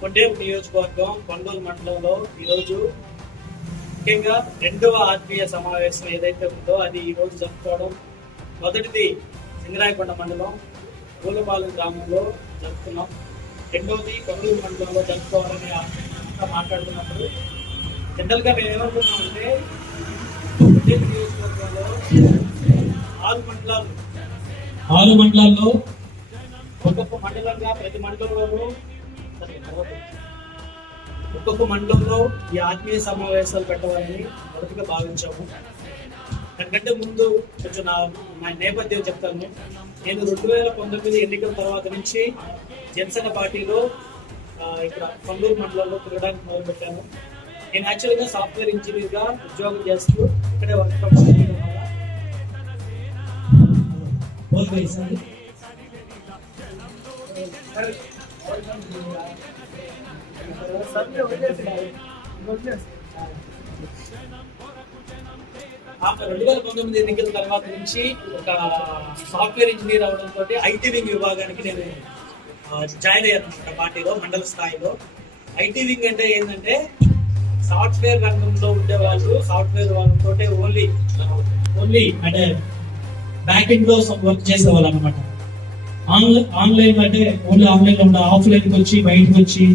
కొండేపు నియోజకవర్గం కొండూరు మండలంలో ఈరోజు ముఖ్యంగా రెండవ ఆత్మీయ సమావేశం ఏదైతే ఉందో అది ఈరోజు జరుపుకోవడం. మొదటిది సింగరాయకొండ మండలం పూలపాలెం గ్రామంలో జరుపుకున్నాం. రెండవది కొండూరు మండలంలో జరుపుకోవాలని మాట్లాడుతున్నప్పుడు జనరల్గా మేము ఏమనుకున్నామంటే కొండేపు నియోజకవర్గంలో ఆరు మండలాల్లో ఒక్కొక్క మండలంగా ప్రతి మండలంలోనూ ఒక్కొక్క మండలంలో ఈ ఆత్మీయ సమావేశాలు పెట్టాలని మొదటిగా భావించాము. దానికంటే ముందు కొంచెం నా నేపథ్యం చెప్తాను. నేను 2019 ఎన్నికల తర్వాత నుంచి జనసేన పార్టీలో ఇక్కడ కొండూరు మండలంలో తిరగడానికి మొదలుపెట్టాను. నేను యాక్చువల్గా సాఫ్ట్వేర్ ఇంజనీర్గా ఉద్యోగం చేస్తూ ఇక్కడే వర్క్ ఫ్రమ్ ఆ 2019 ఎన్నికల తర్వాత నుంచి ఒక సాఫ్ట్వేర్ ఇంజనీర్ అవడంతో ఐటీ వింగ్ విభాగానికి నేను జాయిన్ అయ్యాను పార్టీలో మండల స్థాయిలో. ఐటీ వింగ్ అంటే ఏంటంటే సాఫ్ట్వేర్ రంగంలో ఉండే వాళ్ళు సాఫ్ట్వేర్ వాళ్ళతో ఓన్లీ అంటే బ్యాకింగ్ లో వర్క్ చేసేవాళ్ళు అనమాట. ఆన్లైన్ అంటే ఓన్లీ ఆన్లైన్ లో ఉండే ఆఫ్లైన్కి వచ్చి బయటకు వచ్చి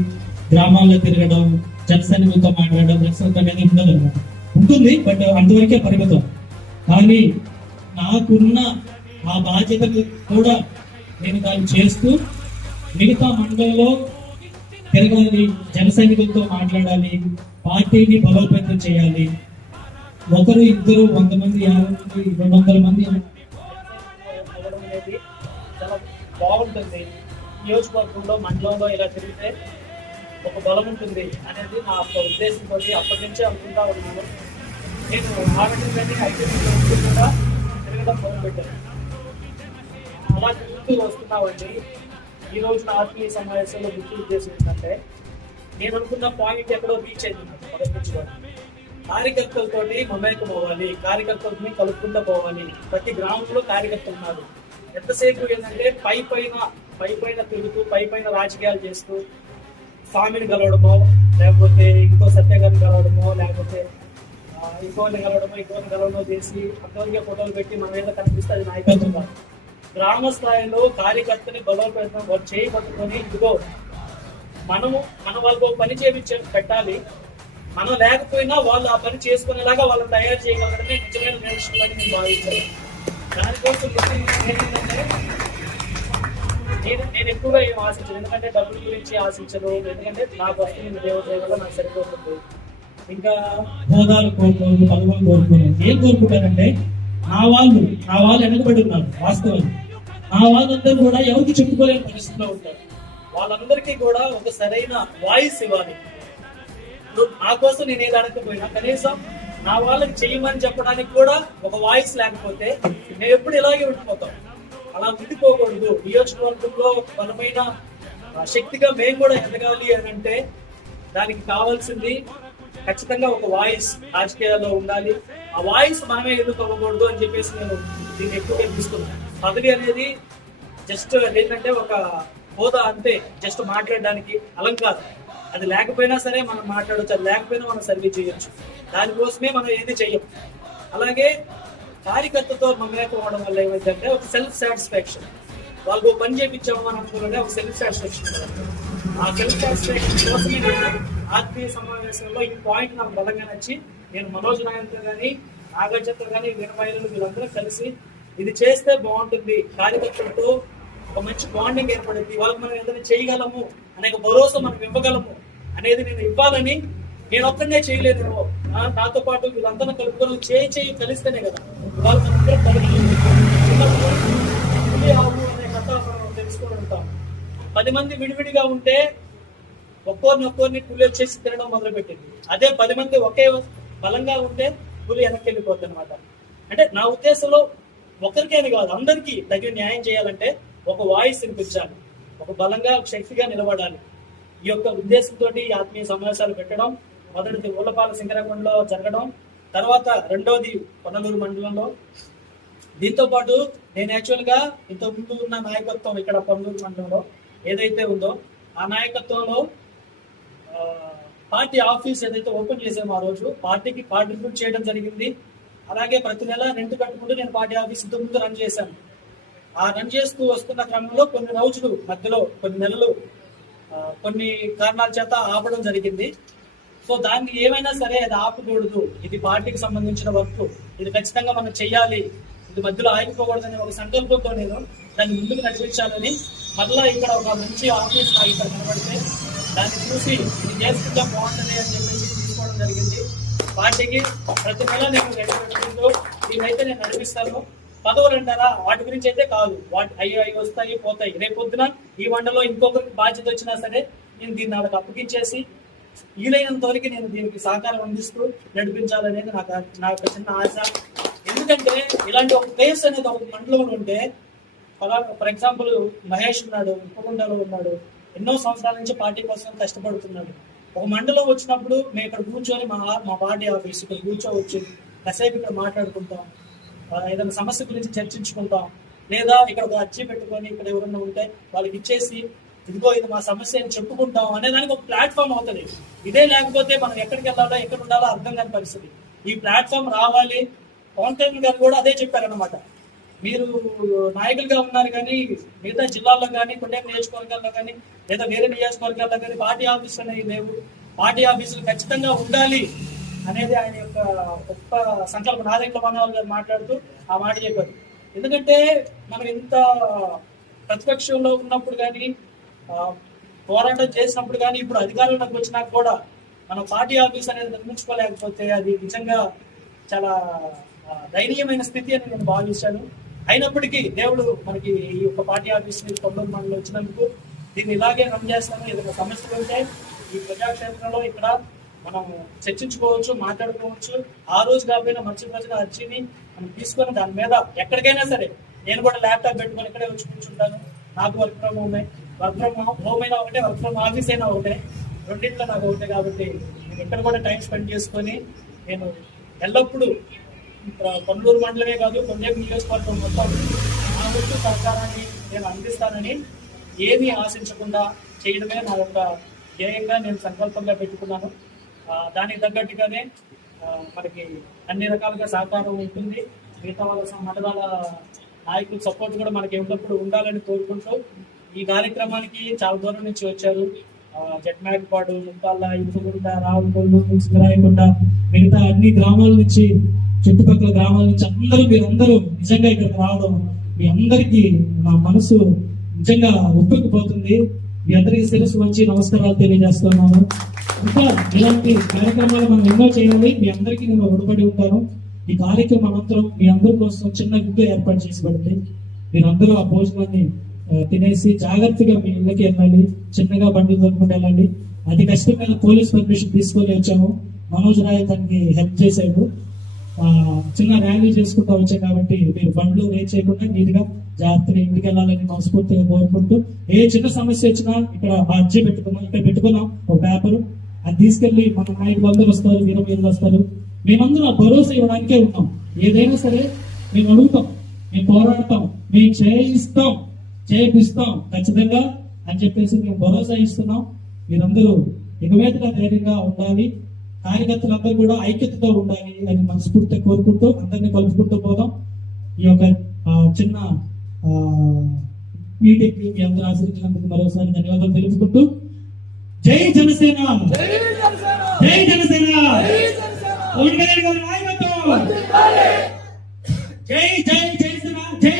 గ్రామాల్లో తిరగడం, జనసైనికులతో మాట్లాడడం, జనసైనికులతో అనేది ఉండదు అనమాట. ఉంటుంది బట్ అంతవరకే పరిమితం. కానీ నాకున్న ఆ బాధ్యతలు కూడా నేను దాన్ని చేస్తూ మిగతా మండలంలో తిరగాలి, జనసైనికులతో మాట్లాడాలి, పార్టీని బలోపేతం చేయాలి. ఒకరు ఇద్దరు 100 మంది 50 మంది 200 మంది చాలా బాగుంటుంది. నియోజకవర్గంలో మండలంలో ఇలా తిరిగితే ఒక బలం ఉంటుంది అనేది నా ఉద్దేశంతో అప్పటి నుంచే అనుకుంటా ఉన్నాను. నేను ఆడటంగానే ఐటీ కూడా తిరగడం మొదలుపెట్టాను. అలా తిరుగుతూ వస్తున్నామండి. ఈ రోజున ఆత్మీయ సమావేశంలో ముఖ్య ఉద్దేశం ఏంటంటే నేను అనుకున్న పాయింట్ ఎక్కడో రీచ్ అయింది. మొదటి నుంచి కార్యకర్తలతోటి మమేకం అవ్వాలి, కార్యకర్తలని కలుపుకుంటూ పోవాలి. ప్రతి గ్రామంలో కార్యకర్తలు ఉన్నారు. ఎంతసేపు ఏంటంటే పై పైన తిరుగుతూ పైన రాజకీయాలు చేస్తూ స్వామిని కలవడమో, లేకపోతే ఇంకో సత్యగారిని కలవడమో, లేకపోతే ఇంకోని కలవడమో చేసి అంతవరకే ఫోటోలు పెట్టి మన మీద కనిపిస్తే అది నాయకత్వం కాదు. గ్రామ స్థాయిలో కార్యకర్తని బలోపేతం చేయబట్టుకొని ఇదిగో మన వాళ్ళకు పని పెట్టాలి. మనం లేకపోయినా వాళ్ళు ఆ పని చేసుకునేలాగా వాళ్ళని తయారు చేయగలగడమే నిజమైన నిరీక్షణ అని నేను భావించాను. దానికోసం నేను ఎక్కువగా ఏం ఆశించను. ఎందుకంటే డబ్బుల గురించి ఆశించను. ఎందుకంటే నాకు వస్తుంది దేవత వల్ల నాకు సరిపోతుంది. ఇంకా హోదాలు కోరుకోరు, పదవులు కోరుకోరు. ఏం కోరుకుంటారంటే నా వాళ్ళు వెనకబడి ఉన్నారు. వాస్తవం నా వాళ్ళందరూ కూడా ఎవరికి చెప్పుకోలేని పరిస్థితిలో ఉంటారు. వాళ్ళందరికీ కూడా ఒక సరైన వాయిస్ ఇవ్వాలి. నా కోసం నేను ఏది అడగకపోయినా కనీసం నా వాళ్ళకి చేయమని చెప్పడానికి కూడా ఒక వాయిస్ లేకపోతే మేము ఎప్పుడు ఇలాగే ఉండిపోతాం. అలా ఉండిపోకూడదు. నియోజకవర్గంలో బలమైన శక్తిగా మేము కూడా ఎదగాలి అని అంటే దానికి కావాల్సింది ఖచ్చితంగా ఒక వాయిస్ రాజకీయాల్లో ఉండాలి. ఆ వాయిస్ మనమే ఎందుకు అవ్వకూడదు అని చెప్పేసి నేను దీన్ని ఎక్కువగా తీసుకున్నాను. పదవి అనేది జస్ట్ ఏంటంటే ఒక హోదా అంతే, జస్ట్ మాట్లాడడానికి అలంకారం. అది లేకపోయినా సరే మనం మాట్లాడవచ్చు, అది లేకపోయినా మనం సర్వీస్ చేయొచ్చు. దానికోసమే మనం ఏది చెయ్యం. అలాగే కార్యకర్తతో మమేకం అవడం వల్ల ఏమైందంటే ఒక సెల్ఫ్ సాటిస్ఫాక్షన్. వాళ్ళకు పని చేయించాము అని అనుకున్నదే ఒక సెల్ఫ్ సాటిస్ఫాక్షన్. ఆ సెల్ఫ్ సాటిస్ఫాక్షన్ కోసమే నేను ఆత్మీయ సమావేశంలో ఈ పాయింట్ నాకు బలంగా నచ్చి నేను మనోజ్ నాయన్తో కానీ నాగార్జునతో కానీ వీరమహిళలు వీళ్ళందరూ కలిసి ఇది చేస్తే బాగుంటుంది, కార్యకర్తలతో ఒక మంచి బాండింగ్ ఏర్పడింది, వాళ్ళకి మనం ఏదైనా చేయగలము అనే భరోసా మనం ఇవ్వగలము అనేది నేను ఇవ్వాలని. నేను ఒక్కనే చేయలేదేమో, నాతో పాటు వీళ్ళందరూ కలుపుకొని చేయి కలిస్తేనే కదా వాళ్ళు మనందరూ అనే కథ మనం తెలుసుకొని ఉంటాం. 10 మంది విడివిడిగా ఉంటే ఒక్కొరిని పులి వచ్చేసి తినడం మొదలుపెట్టింది. అదే 10 మంది ఒకే బలంగా ఉంటే పులి వెనక్కి వెళ్ళిపోద్ది అనమాట. అంటే నా ఉద్దేశంలో ఒకరికేని కాదు, అందరికీ తగిన న్యాయం చేయాలంటే ఒక వాయిస్ వినిపించాలి, ఒక బలంగా ఒక శక్తిగా నిలబడాలి. ఈ యొక్క ఉద్దేశంతో ఆత్మీయ సమావేశాలు పెట్టడం. మొదటిది ఊళ్ళపాల సింగరాయకొండలో జరగడం, తర్వాత రెండవది పొన్నలూరు మండలంలో. దీంతో పాటు నేను యాక్చువల్గా ఇంతకు ముందు ఉన్న నాయకత్వం ఇక్కడ పొన్నలూరు మండలంలో ఏదైతే ఉందో ఆ నాయకత్వంలో పార్టీ ఆఫీస్ ఏదైతే ఓపెన్ చేసామో ఆ రోజు పార్టీకి కాంట్రిబ్యూట్ చేయడం జరిగింది. అలాగే ప్రతి నెల రెంట్ కట్టుకుంటూ నేను పార్టీ ఆఫీస్ ఇంతకు ముందు రన్ చేశాను. ఆ రన్ చేస్తూ వస్తున్న క్రమంలో కొన్ని రోజులు మధ్యలో కొన్ని నెలలు కొన్ని కారణాల చేత ఆపడం జరిగింది. సో దాన్ని ఏమైనా సరే అది ఆపకూడదు, ఇది పార్టీకి సంబంధించిన వర్క్, ఇది ఖచ్చితంగా మనం చెయ్యాలి, ఇది మధ్యలో ఆగిపోకూడదనే ఒక సంకల్పంతో నేను దాన్ని ముందుకు నడిపించాలని మళ్ళా ఇక్కడ ఒక మంచి ఆఫీస్ నాకు ఇక్కడ కనబడితే దాన్ని చూసి ఇది చేసుకుంటే బాగుంటుంది అని చెప్పేసి తీసుకోవడం జరిగింది. పార్టీకి ప్రతి నెల నేను 2 దీన్నైతే నేను నడిపిస్తాను. పదవులు అంటారా, వాటి గురించి అయితే కాదు, వాటి అవి వస్తాయి పోతాయి. రేపొద్దున ఈ వంటలో ఇంకొకరికి బాధ్యత వచ్చినా సరే నేను దీన్ని వాళ్ళకి అప్పగించేసి వీలైనంత వరకు నేను దీనికి సహకారం అందిస్తూ నడిపించాలనేది నాకు చిన్న ఆశ. ఎందుకంటే ఇలాంటి ఒక ప్లేస్ అనేది ఒక మండలంలో ఉంటే, ఫర్ ఎగ్జాంపుల్ మహేష్ ఉన్నాడు, ఉప్పగుండలో ఉన్నాడు, ఎన్నో సంవత్సరాల నుంచి పార్టీ కోసం కష్టపడుతున్నాడు. ఒక మండలం వచ్చినప్పుడు మేము ఇక్కడ కూర్చొని మా పార్టీ ఆఫీస్ ఇక్కడ కూర్చోవచ్చు, కాసేపు ఇక్కడ మాట్లాడుకుంటాం, ఏదైనా సమస్య గురించి చర్చించుకుంటాం, లేదా ఇక్కడ ఒక అర్జీ పెట్టుకొని ఇక్కడ ఎవరన్నా ఉంటే వాళ్ళకి ఇచ్చేసి ఇదిగో ఇది మా సమస్య అని చెప్పుకుంటాం అనేదానికి ఒక ప్లాట్ఫామ్ అవుతుంది. ఇదే లేకపోతే మనం ఎక్కడికి వెళ్ళాలో ఎక్కడ ఉండాలో అర్థం కాని పరిస్థితి. ఈ ప్లాట్ఫామ్ రావాలి. పవన్ కళ్యాణ్ గారు కూడా అదే చెప్పారనమాట. మీరు నాయకులుగా ఉన్నారు కానీ మిగతా జిల్లాల్లో కానీ కొన్ని నియోజకవర్గాల్లో కానీ లేదా వేరే నియోజకవర్గాల్లో కానీ పార్టీ ఆఫీసులు అనేవి లేవు. పార్టీ ఆఫీసులు ఖచ్చితంగా ఉండాలి అనేది ఆయన యొక్క గొప్ప సంకల్పం. నాదెండ్ల మనోహర్ గారు మాట్లాడుతూ ఆ మాట చెప్పారు. ఎందుకంటే మనం ఇంత ప్రతిపక్షంలో ఉన్నప్పుడు కానీ పోరాటం చేసినప్పుడు కానీ ఇప్పుడు అధికారంలోకి వచ్చినాక కూడా మన పార్టీ ఆఫీస్ అనేది నిర్మించుకోలేకపోతే అది నిజంగా చాలా దయనీయమైన స్థితి అని నేను భావించాను. అయినప్పటికీ దేవుడు మనకి ఈ యొక్క పార్టీ ఆఫీస్ ని 9 మండలు వచ్చినందుకు దీన్ని ఇలాగే రన్ చేస్తాను. ఏదైనా సమస్యలు ఉంటే ఈ ప్రజాక్షేత్రంలో ఇక్కడ మనం చర్చించుకోవచ్చు, మాట్లాడుకోవచ్చు. ఆ రోజు కాకపోయినా మంచి రోజున అర్జీని మనం తీసుకొని దాని మీద ఎక్కడికైనా సరే నేను కూడా ల్యాప్టాప్ పెట్టుకొని ఇక్కడే వచ్చి కూర్చుంటాను. నాకు వర్క్ ఫ్రమ్ హోమే, వర్క్ ఫ్రమ్ హోమ్ అయినా ఒకటే, వర్క్ ఫ్రమ్ ఆఫీస్ అయినా ఒకటే, రెండింటిలో నాకు ఒకటే. కాబట్టి నేను ఇక్కడ కూడా టైం స్పెండ్ చేసుకొని నేను ఎల్లప్పుడూ కొల్లూరు మండలమే కాదు కొన్నేపు నియోజకవర్గం మొత్తం నా వంతు సహకారాన్ని నేను అందిస్తానని ఏమీ ఆశించకుండా చేయడమే నా యొక్క ధ్యేయంగా నేను సంకల్పంగా పెట్టుకున్నాను. దానికి తగ్గట్టుగానే మనకి అన్ని రకాలుగా సహకారం ఉంటుంది. మిగతా వాళ్ళ మండలాల నాయకుల సపోర్ట్ కూడా మనకి ఎల్లప్పుడూ ఉండాలని కోరుకుంటూ ఈ కార్యక్రమానికి చాలా దూరం నుంచి వచ్చారు. జట్మాడిపాడు, ముప్పాల, ఇంపుగుంట, రావుకొల్లు, సిద్ధరాయకొండ, మిగతా అన్ని గ్రామాల నుంచి, చుట్టుపక్కల గ్రామాల నుంచి మీరందరూ నిజంగా ఇక్కడికి రావడం మీ అందరికీ నా మనసు నిజంగా ఒప్పుకుపోతుంది. మీ అందరికీ శిరస్సు వచ్చి నమస్కారాలు తెలియజేస్తున్నాను. ఇంకా ఇలాంటి కార్యక్రమాలు మనం ఎన్నో చేయాలి. మీ అందరికీ నేను రుణపడి ఉంటాను. ఈ కార్యక్రమం అనంతరం మీ అందరి కోసం చిన్న గుడ్డు ఏర్పాటు చేసి పడింది. మీరందరూ ఆ భోజనాన్ని తినేసి జాగ్రత్తగా మీ ఇళ్ళకి వెళ్ళాలి. చిన్నగా బండి దొరుకుని వెళ్ళండి. అది కష్టమైన పోలీస్ పర్మిషన్ తీసుకొని వచ్చాము. మనోజ్ రాయ్ దానికి హెల్ప్ చేశాడు. చిన్న ర్యాలీ చేసుకుంటూ వచ్చాం కాబట్టి మీరు బండ్లు రేట్ చేయకుండా నీట్గా జాగ్రత్తగా ఇంటికి వెళ్ళాలని మనస్ఫూర్తిగా కోరుకుంటూ, ఏ చిన్న సమస్య వచ్చినా ఇక్కడ అర్జీ పెట్టుకున్నాం, ఇక్కడ పెట్టుకున్నాం ఒక పేపర్, అది తీసుకెళ్లి మన నాయకులు అందరూ వస్తారు, 20 వస్తారు. మేమందరం భరోసా ఇవ్వడానికే ఉన్నాం. ఏదైనా సరే మేము అడుగుతాం, మేము పోరాడతాం, మేము చేయిస్తాం, చేపిస్తాం ఖచ్చితంగా అని చెప్పేసి మేము భరోసా ఇస్తున్నాం. మీరందరూ ఎగవేతగా ధైర్యంగా ఉండాలి. కార్యకర్తలందరూ కూడా ఐక్యతతో ఉండాలి అని మనస్ఫూర్తిగా కోరుకుంటూ అందరినీ కలుపుకుంటూ పోదాం. ఈ యొక్క చిన్న మీటింగ్ మీ అందరూ ఆశీర్వదించినందుకు మరోసారి ధన్యవాదాలు తెలుపుకుంటూ, జై జనసేన, జై జనసేన, పవన్ కళ్యాణ్ గారి నాయకత్వం, జై జై జనసేన, జై